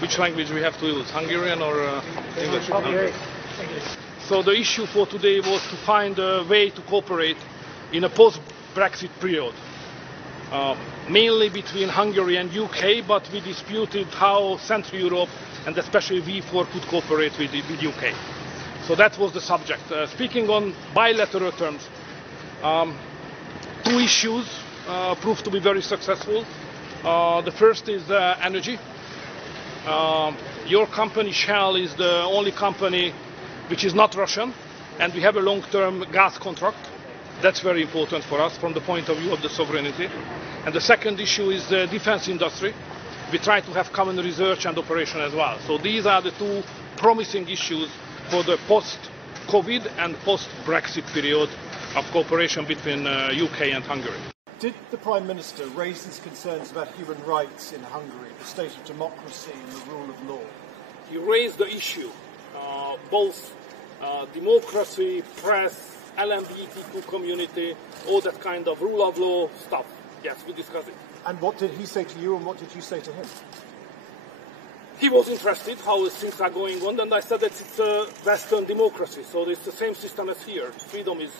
Which language we have to use, Hungarian or English? English. So the issue for today was to find a way to cooperate in a post-Brexit period, mainly between Hungary and UK, but we disputed how Central Europe and especially V4 could cooperate with UK. So that was the subject. Speaking on bilateral terms, two issues proved to be very successful. The first is energy. Your company, Shell, is the only company which is not Russian, and we have a long-term gas contract. That's very important for us from the point of view of the sovereignty. And the second issue is the defense industry. We try to have common research and operation as well. So these are the two promising issues for the post-COVID and post-Brexit period of cooperation between UK and Hungary. Did the Prime Minister raise his concerns about human rights in Hungary, the state of democracy and the rule of law? He raised the issue, both democracy, press, LGBT community, all that kind of rule of law stuff. Yes, we discussed it. And what did he say to you and what did you say to him? He was interested how things are going on, and I said that it's a Western democracy, so it's the same system as here. Freedom is,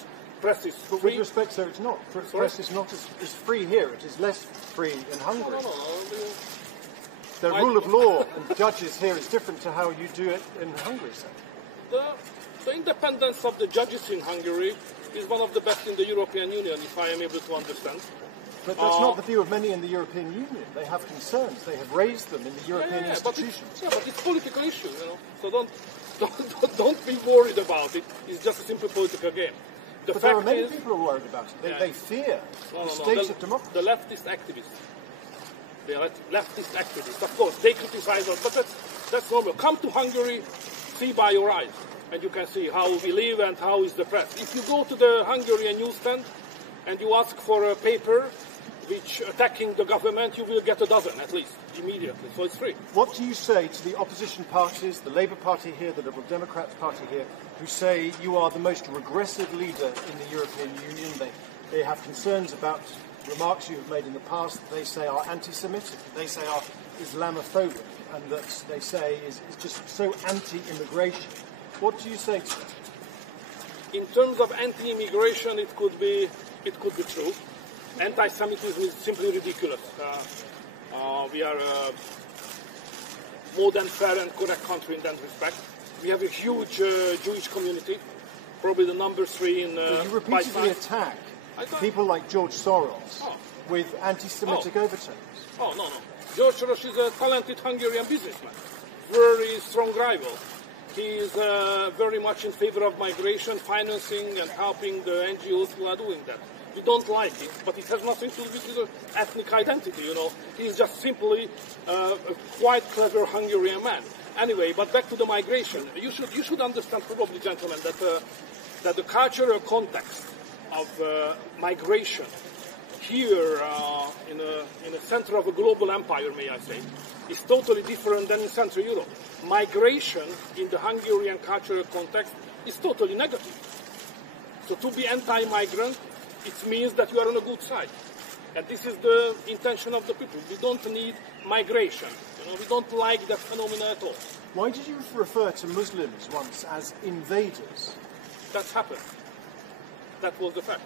press is free. But with respect, sir, it's not. Press is not as free here. It is less free in Hungary. No. The rule of law and judges here is different to how you do it in Hungary, sir. The independence of the judges in Hungary is one of the best in the European Union, if I am able to understand. But that's not the view of many in the European Union. They have concerns. They have raised them in the European institutions. But it's political issue, you know. So don't be worried about it. It's just a simple political game. But there are many people who are worried about it. They fear the state of democracy. The leftist activists. The leftist activists, of course, they criticize us, but that's normal. Come to Hungary, see by your eyes, and you can see how we live and how is the press. If you go to the Hungarian newsstand and you ask for a paper which attacking the government, you will get a dozen at least immediately. So it's free. What do you say to the opposition parties, the Labour Party here, the Liberal Democrats Party here, who say you are the most regressive leader in the European Union? They have concerns about remarks you have made in the past that they say are anti-Semitic, they say are Islamophobic, and that they say is just so anti-immigration. What do you say to that? In terms of anti-immigration, it could be true. Anti-Semitism is simply ridiculous. We are a more than fair and correct country in that respect. We have a huge Jewish community, probably the number 3 in. You repeatedly attack people like George Soros with anti-Semitic overtones. Oh, no. George Soros is a talented Hungarian businessman, very strong rival. He is very much in favor of migration, financing and helping the NGOs who are doing that. We don't like it, but it has nothing to do with his ethnic identity, you know. He is just simply a quite clever Hungarian man. Anyway, but back to the migration. You should understand, probably, gentlemen, that the cultural context of migration here in the center of a global empire, may I say, is totally different than in Central Europe. Migration in the Hungarian cultural context is totally negative. So to be anti-migrant, it means that you are on a good side. And this is the intention of the people. We don't need migration. You know, we don't like that phenomenon at all. Why did you refer to Muslims once as invaders? That's happened. That was the fact.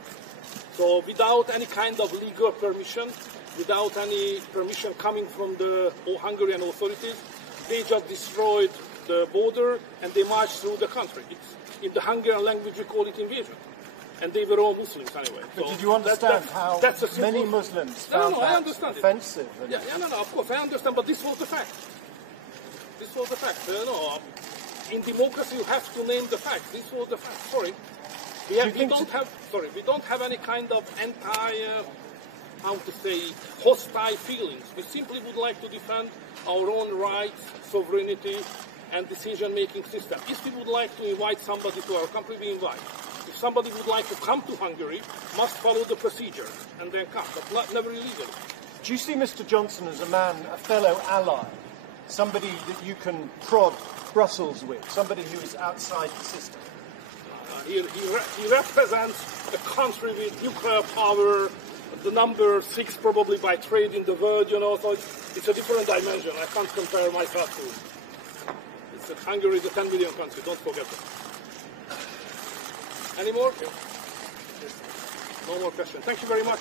So without any kind of legal permission, without any permission coming from the Hungarian authorities, they just destroyed the border and they marched through the country. In the Hungarian language we call it invasion. And they were all Muslims anyway. But so did you understand how many Muslims found that offensive? Of course, I understand, but this was the fact. This was the fact. In democracy you have to name the fact. This was the fact. Sorry. We don't have any kind of hostile feelings. We simply would like to defend our own rights, sovereignty, and decision-making system. If we would like to invite somebody to our country, we invite. If somebody would like to come to Hungary, must follow the procedure and then come, but never illegally. Do you see Mr. Johnson as a man, a fellow ally, somebody that you can prod Brussels with, somebody who is outside the system? He represents a country with nuclear power, the number 6 probably by trade in the world, you know, so it's a different dimension. I can't compare myself to it. Hungary is a 10 million country, don't forget that. Any more? No more questions. Thank you very much.